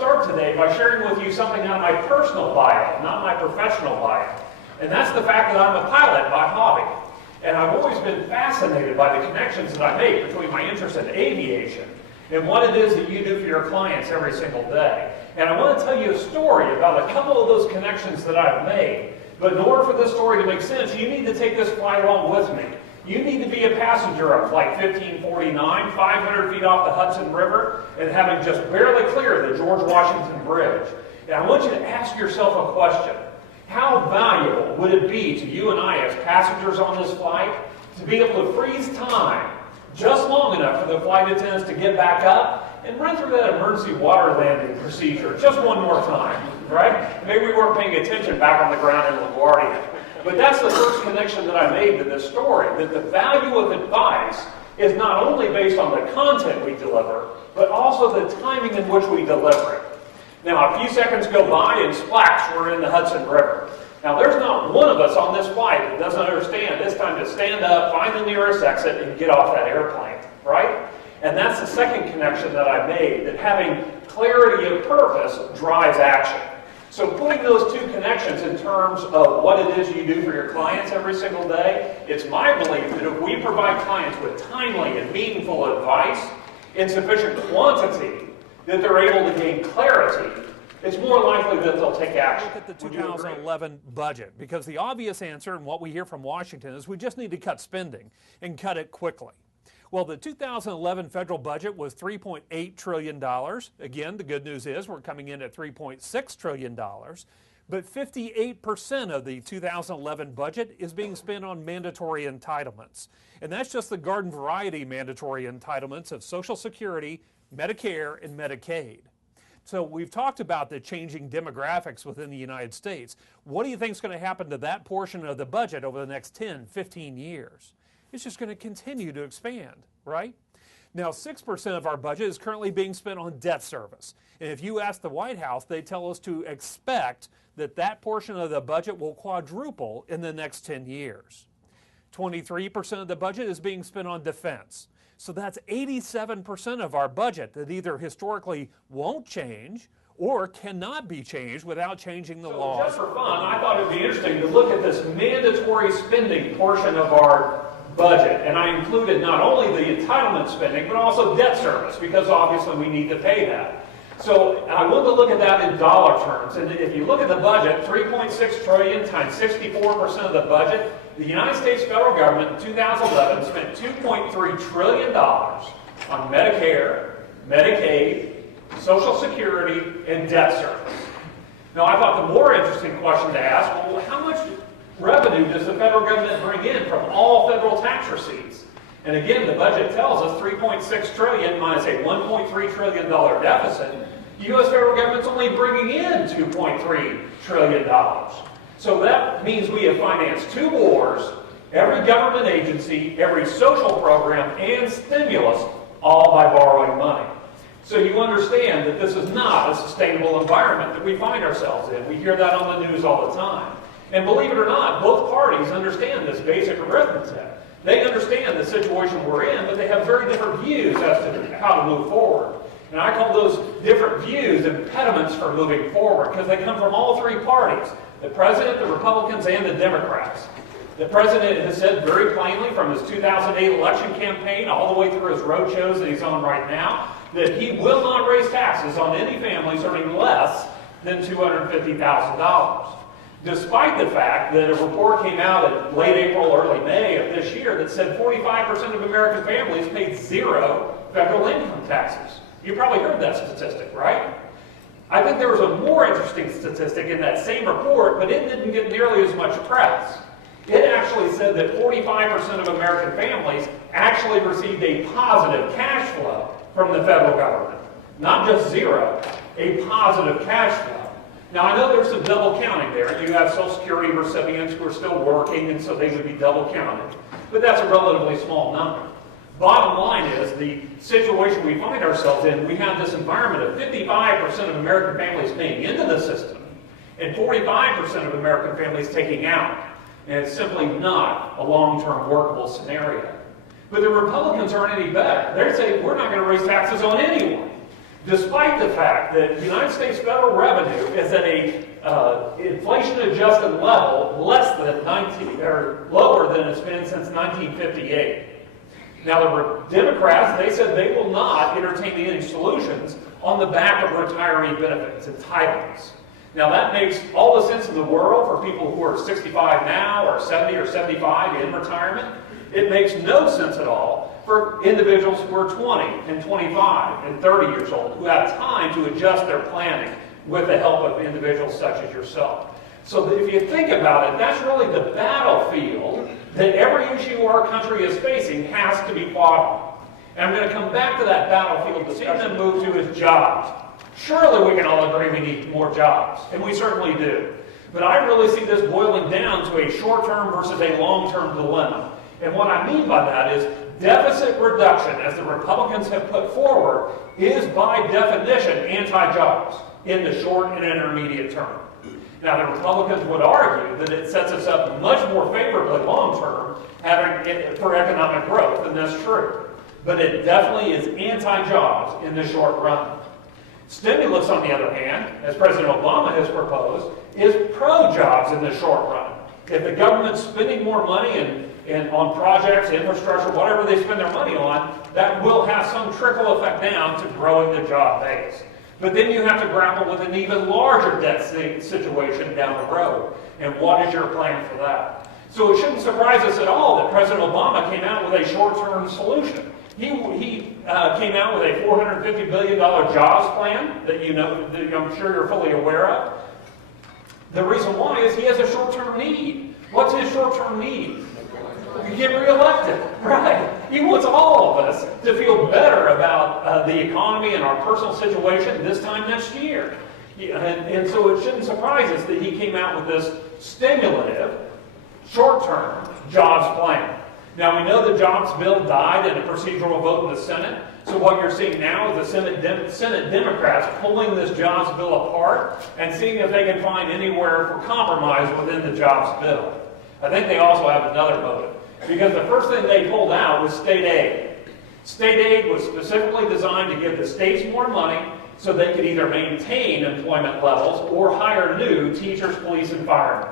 start today by sharing with you something out of my personal bio, not my professional bio. And that's the fact that I'm a pilot by hobby. And I've always been fascinated by the connections that I make between my interest in aviation and what it is that you do for your clients every single day. And I want to tell you a story about a couple of those connections that I've made. But in order for this story to make sense, you need to take this flight along with me. You need to be a passenger of Flight 1549, 500 feet off the Hudson River, and having just barely cleared the George Washington Bridge. And I want you to ask yourself a question. How valuable would it be to you and I as passengers on this flight to be able to freeze time just long enough for the flight attendants to get back up and run through that emergency water landing procedure just one more time, right? Maybe we weren't paying attention back on the ground in LaGuardia. But that's the first connection that I made to this story, that the value of advice is not only based on the content we deliver, but also the timing in which we deliver it. Now, a few seconds go by and splash, we're in the Hudson River. Now, there's not one of us on this flight that doesn't understand it's time to stand up, find the nearest exit, and get off that airplane, right? And that's the second connection that I made, that having clarity of purpose drives action. So putting those two connections in terms of what it is you do for your clients every single day, it's my belief that if we provide clients with timely and meaningful advice in sufficient quantity, that they're able to gain clarity, it's more likely that they'll take action. Look at the 2011 budget, because the obvious answer and what we hear from Washington is we just need to cut spending and cut it quickly. Well, the 2011 federal budget was $3.8 trillion. Again, the good news is we're coming in at $3.6 trillion. But 58% of the 2011 budget is being spent on mandatory entitlements. And that's just the garden variety mandatory entitlements of Social Security, Medicare, and Medicaid. So we've talked about the changing demographics within the United States. What do you think is going to happen to that portion of the budget over the next 10, 15 years? It's just going to continue to expand, right? Now, 6% of our budget is currently being spent on debt service. And if you ask the White House, they tell us to expect that that portion of the budget will quadruple in the next 10 years. 23% of the budget is being spent on defense. So that's 87% of our budget that either historically won't change or cannot be changed without changing the laws. Just for fun, I thought it would be interesting to look at this mandatory spending portion of our budget, and I included not only the entitlement spending, but also debt service, because obviously we need to pay that. So I want to look at that in dollar terms, and if you look at the budget, $3.6 trillion times 64% of the budget, the United States federal government in 2011 spent $2.3 trillion on Medicare, Medicaid, Social Security, and debt service. Now I thought the more interesting question to ask, well, how much revenue does the federal government bring in from all federal tax receipts? And again, the budget tells us $3.6 trillion minus a $1.3 trillion deficit. The U.S. federal government's only bringing in $2.3 trillion. So that means we have financed 2 wars, every government agency, every social program, and stimulus, all by borrowing money. So you understand that this is not a sustainable environment that we find ourselves in. We hear that on the news all the time. And believe it or not, both parties understand this basic arithmetic. They understand the situation we're in, but they have very different views as to how to move forward. And I call those different views impediments for moving forward, because they come from all 3 parties, the President, the Republicans, and the Democrats. The President has said very plainly from his 2008 election campaign all the way through his road shows that he's on right now, that he will not raise taxes on any families earning less than $250,000. Despite the fact that a report came out in late April, early May of this year that said 45% of American families paid 0 federal income taxes. You probably heard that statistic, right? I think there was a more interesting statistic in that same report, but it didn't get nearly as much press. It actually said that 45% of American families actually received a positive cash flow from the federal government. Not just 0, a positive cash flow. Now, I know there's some double counting there. You have Social Security recipients who are still working, and so they would be double counted. But that's a relatively small number. Bottom line is, the situation we find ourselves in, we have this environment of 55% of American families paying into the system, and 45% of American families taking out. And it's simply not a long-term workable scenario. But the Republicans aren't any better. They're saying, we're not going to raise taxes on anyone. despite the fact that the United States federal revenue is at a inflation-adjusted level less than lower than it's been since 1958. Now, the Democrats, they said they will not entertain any solutions on the back of retiree benefits, entitlements. Now, that makes all the sense in the world for people who are 65 now or 70 or 75 in retirement. It makes no sense at all for individuals who are 20 and 25 and 30 years old who have time to adjust their planning with the help of individuals such as yourself. So if you think about it, that's really the battlefield that every issue our country is facing has to be fought on. And I'm going to come back to that battlefield discussion and move to is jobs. Surely we can all agree we need more jobs, and we certainly do. But I really see this boiling down to a short-term versus a long-term dilemma. And what I mean by that is deficit reduction, as the Republicans have put forward, is by definition anti-jobs in the short and intermediate term. Now, the Republicans would argue that it sets us up much more favorably long-term for economic growth, and that's true. But it definitely is anti-jobs in the short run. Stimulus, on the other hand, as President Obama has proposed, is pro-jobs in the short run. If the government's spending more money on projects, infrastructure, whatever they spend their money on, that will have some trickle effect down to growing the job base. But then you have to grapple with an even larger debt situation down the road. And what is your plan for that? So it shouldn't surprise us at all that President Obama came out with a short-term solution. He came out with a $450 billion jobs plan that I'm sure you're fully aware of. The reason why is he has a short-term need. What's his short-term need? You get reelected, right? He wants all of us to feel better about the economy and our personal situation this time next year. And so it shouldn't surprise us that he came out with this stimulative, short-term jobs plan. Now, we know the jobs bill died in a procedural vote in the Senate. So what you're seeing now is the Senate Democrats pulling this jobs bill apart and seeing if they can find anywhere for compromise within the jobs bill. I think they also have another motive, because the first thing they pulled out was state aid. State aid was specifically designed to give the states more money so they could either maintain employment levels or hire new teachers, police, and firemen.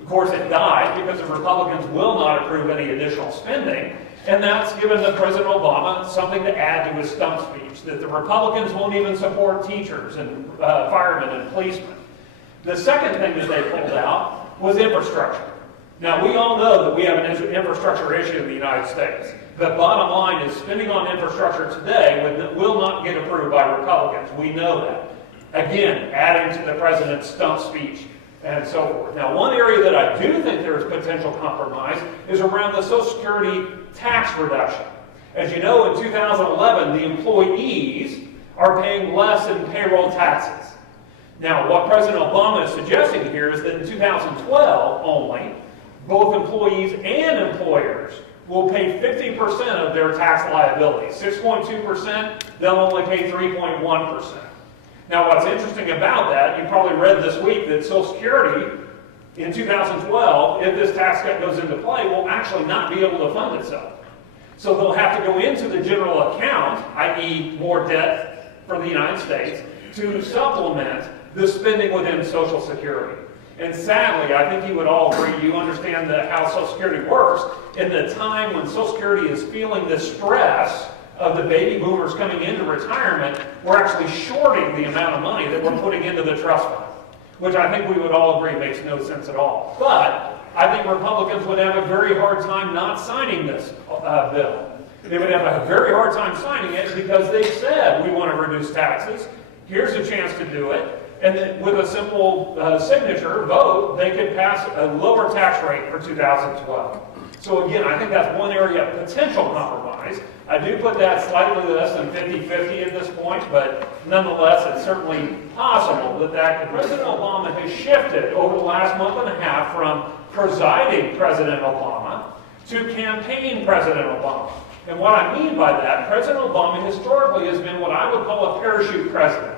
Of course, it died because the Republicans will not approve any additional spending, and that's given President Obama something to add to his stump speech, that the Republicans won't even support teachers and firemen and policemen. The second thing that they pulled out was infrastructure. Now, we all know that we have an infrastructure issue in the United States. But bottom line is spending on infrastructure today will not get approved by Republicans. We know that. Again, adding to the president's stump speech and so forth. Now, one area that I do think there is potential compromise is around the Social Security tax reduction. As you know, in 2011, the employees are paying less in payroll taxes. Now, what President Obama is suggesting here is that in 2012 only, both employees and employers will pay 50% of their tax liability. 6.2%, they'll only pay 3.1%. Now, what's interesting about that, you probably read this week that Social Security in 2012, if this tax cut goes into play, will actually not be able to fund itself. So they'll have to go into the general account, i.e. more debt for the United States, to supplement the spending within Social Security. And sadly, I think you would all agree, you understand how Social Security works. In the time when Social Security is feeling the stress of the baby boomers coming into retirement, we're actually shorting the amount of money that we're putting into the trust fund, which I think we would all agree makes no sense at all. But I think Republicans would have a very hard time not signing this bill. They would have a very hard time signing it because they said we want to reduce taxes. Here's a chance to do it. And then with a simple signature vote, they could pass a lower tax rate for 2012. So again, I think that's one area of potential compromise. I do put that slightly less than 50-50 at this point, but nonetheless, it's certainly possible that could. President Obama has shifted over the last month and a half from presiding President Obama to campaign President Obama. And what I mean by that, President Obama historically has been what I would call a parachute president.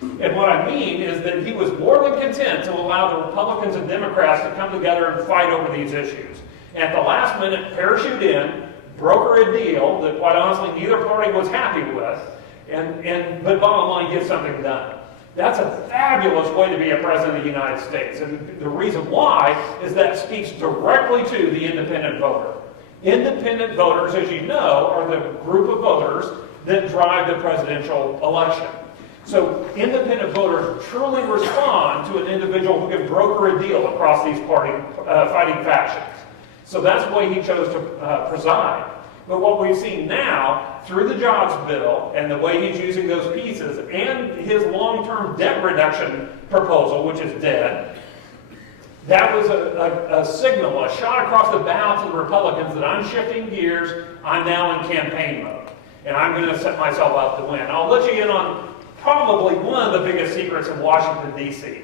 And what I mean is that he was more than content to allow the Republicans and Democrats to come together and fight over these issues. And at the last minute, parachute in, broker a deal that quite honestly neither party was happy with, But bottom line, get something done. That's a fabulous way to be a president of the United States. And the reason why is that speaks directly to the independent voter. Independent voters, as you know, are the group of voters that drive the presidential election. So independent voters truly respond to an individual who can broker a deal across these fighting factions. So that's the way he chose to preside. But what we've seen now, through the jobs bill and the way he's using those pieces and his long-term debt reduction proposal, which is dead, that was a signal, a shot across the bow to the Republicans that I'm shifting gears, I'm now in campaign mode, and I'm going to set myself up to win. I'll let you in on probably one of the biggest secrets in Washington, D.C.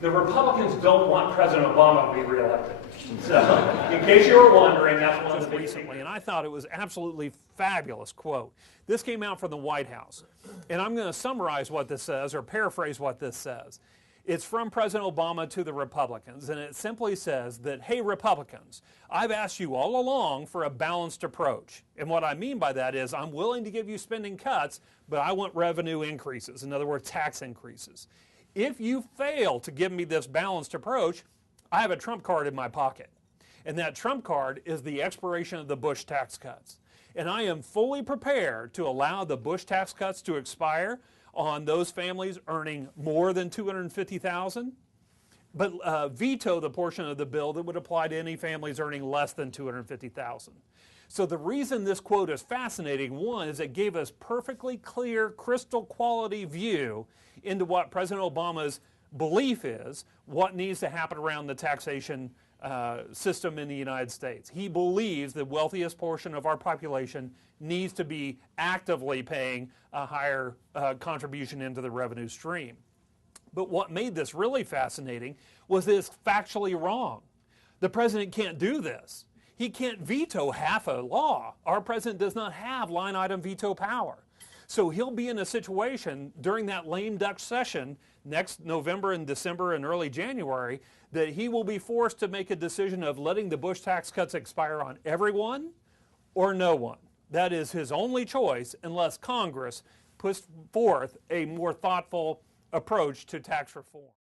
The Republicans don't want President Obama to be reelected. So, in case you were wondering, that's one of the biggest secrets. And I thought it was absolutely fabulous quote. This came out from the White House, and I'm going to summarize what this says, or paraphrase what this says. It's from President Obama to the Republicans, and it simply says that, hey, Republicans, I've asked you all along for a balanced approach. And what I mean by that is I'm willing to give you spending cuts, but I want revenue increases, in other words, tax increases. If you fail to give me this balanced approach, I have a trump card in my pocket. And that trump card is the expiration of the Bush tax cuts. And I am fully prepared to allow the Bush tax cuts to expire on those families earning more than $250,000, but veto the portion of the bill that would apply to any families earning less than $250,000. So the reason this quote is fascinating, one, is it gave us perfectly clear, crystal quality view into what President Obama's belief is, what needs to happen around the taxation system in the United States. He believes the wealthiest portion of our population needs to be actively paying a higher contribution into the revenue stream. But what made this really fascinating was that it's factually wrong. The president can't do this. He can't veto half a law. Our president does not have line item veto power. So he'll be in a situation during that lame duck session next November and December and early January that he will be forced to make a decision of letting the Bush tax cuts expire on everyone or no one. That is his only choice unless Congress puts forth a more thoughtful approach to tax reform.